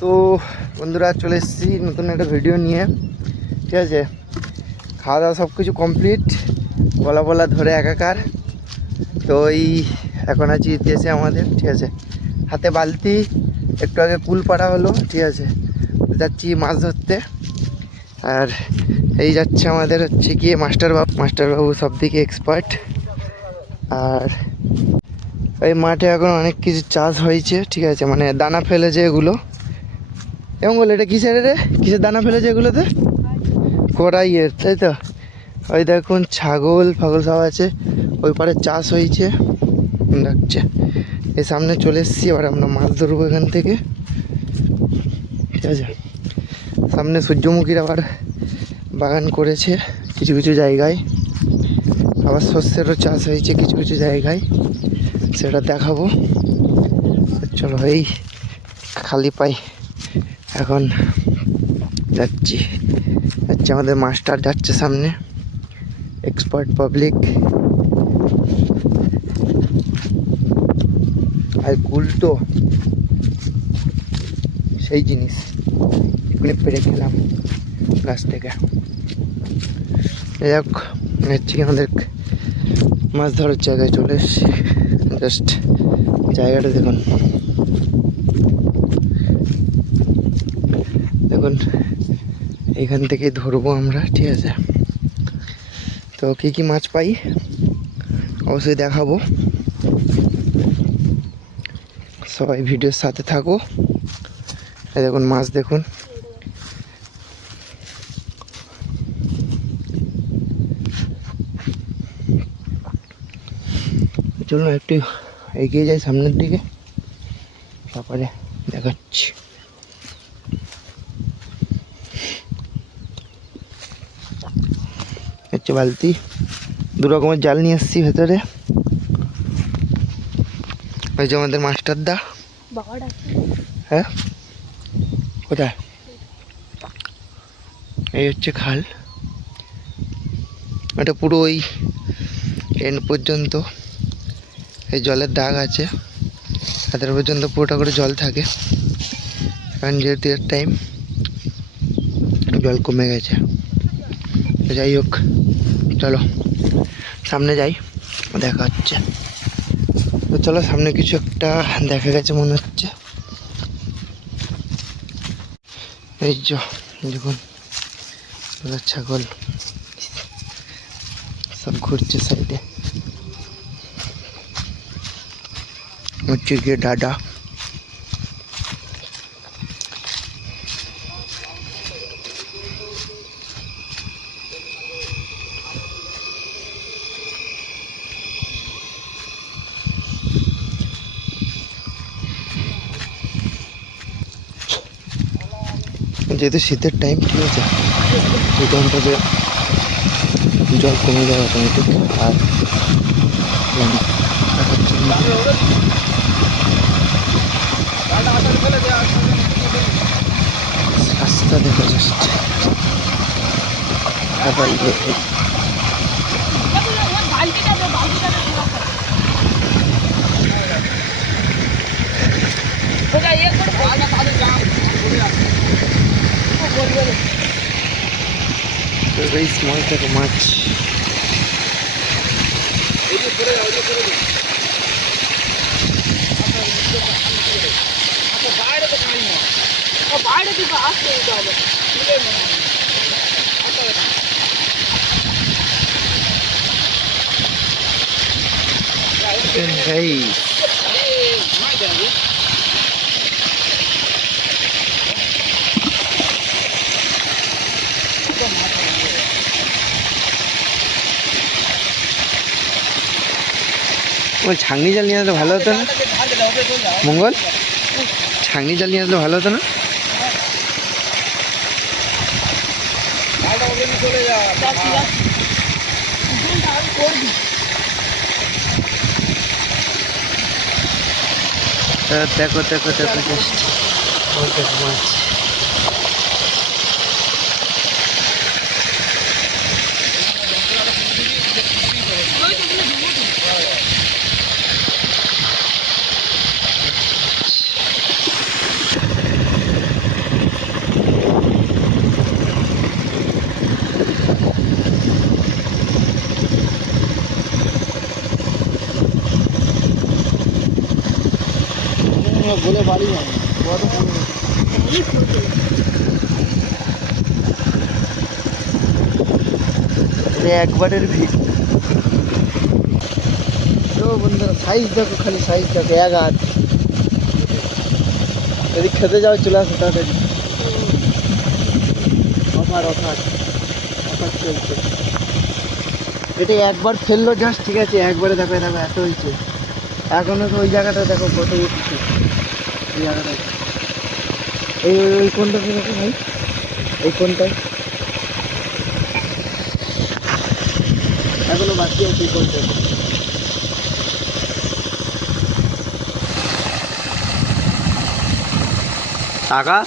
তো বন্ধুরা চলে এসেছি নতুন একটা ভিডিও নিয়ে। ঠিক আছে, খাওয়া দাওয়া সব কিছু কমপ্লিট, গলা বলা ধরে একাকার। তো এই এখন আছি ইতিহাসে আমাদের। ঠিক আছে, হাতে বালতি, একটু আগে কুল পাড়া হলো। ঠিক আছে, যাচ্ছি মাছ ধরতে। আর এই যাচ্ছে আমাদের হচ্ছে গিয়ে মাস্টারবাবু সব দিকে এক্সপার্ট। আর এই মাঠে এখন অনেক কিছু চাষ হয়েছে। ঠিক আছে, মানে দানা ফেলেছে এগুলো। এবং বলে এটা কিসের রে, কিসের দানা ফেলেছে এগুলোতে? কড়াইয়ের, তাই তো। ওই দেখুন ছাগল ফাগল সব আছে, ওই পারে চাষ হয়েছে ডাকছে। এই সামনে চলে এসেছি, এবার আমরা মাছ ধরবো এখান থেকে। ঠিক আছে, সামনে সূর্যমুখীর আবার বাগান করেছে কিছু কিছু জায়গায়, আবার শস্যেরও চাষ হয়েছে কিছু কিছু জায়গায়, সেটা দেখাবো। চলো, এই খালি পাই এখন যাচ্ছি। আমাদের মাস্টার যাচ্ছে সামনে, এক্সপার্ট পাবলিক। আর কুল তো সেই জিনিস, এগুলো পেরে খেলাম গাছ থেকে। যাই হোক, হচ্ছে কি আমাদের মাছ ধরার জায়গায় চলে এসেছি। জাস্ট জায়গাটা দেখুন, দেখুন এখান থেকে ধরবো আমরা। ঠিক আছে, তো কী কী মাছ পাই অবশ্যই দেখাবো, সবাই ভিডিওর সাথে থাকো। এই দেখুন মাছ দেখুন, চলুন একটু এগিয়ে যাই সামনের দিকে, তারপরে দেখাচ্ছি। হচ্ছে বালতি, দু রকমের জাল নিয়ে এসেছি ভেতরে। ওই যে আমাদের মাস্টারদা। হ্যাঁ, কোথায়? এই হচ্ছে খাল, এটা পুরো ওই এন্ড পর্যন্ত এই জলের দাগ আছে, হাতের পর্যন্ত পুরোটা করে জল থাকে। কারণ যেহেতু এর টাইম, জল কমে গেছে। যাই হোক, চলো সামনে যাই, দেখা হচ্ছে। তো চলো, সামনে কিছু একটা দেখা গেছে মনে হচ্ছে। এই যে দেখুন ছাগল সব ঘুরছে সাইডে, হচ্ছে গিয়ে ডাডা। যেহেতু শীতের টাইম, ঠিক আছে, সেই টাইমটাতে জল কমে যায় অটোমেটিক। আর রাস্তা দেখা যাচ্ছে, very small type of মাছ। ওই ছাংনি জাল নিয়ে আসলে ভালো হতো না মঙ্গল? ছাংনি জাল নিয়ে আসলে ভালো হতো না? দেখো দেখো দেখো, জাস্ট মাছ। বলে বাড়ি যাবে কত একবারের ভিড়। তো বন্ধুরা সাইজ দেখো, খালি সাইজ দেখো, এক হাত। যদি খেতে যাও চলে আসো তাড়াতাড়ি। অফার অফার অফার চলছে। এটা একবার ফেললো জাস্ট, ঠিক আছে, একবারে দেখো দেখো এত হয়েছে। এখনো তো ওই জায়গাটা দেখো কত উঠছে, ওই জায়গাটা। এই ওই কোনটাতে দেখো ভাই, এই কোনটায় এখনো বাকি আছে, এই কোনটায়। টাকা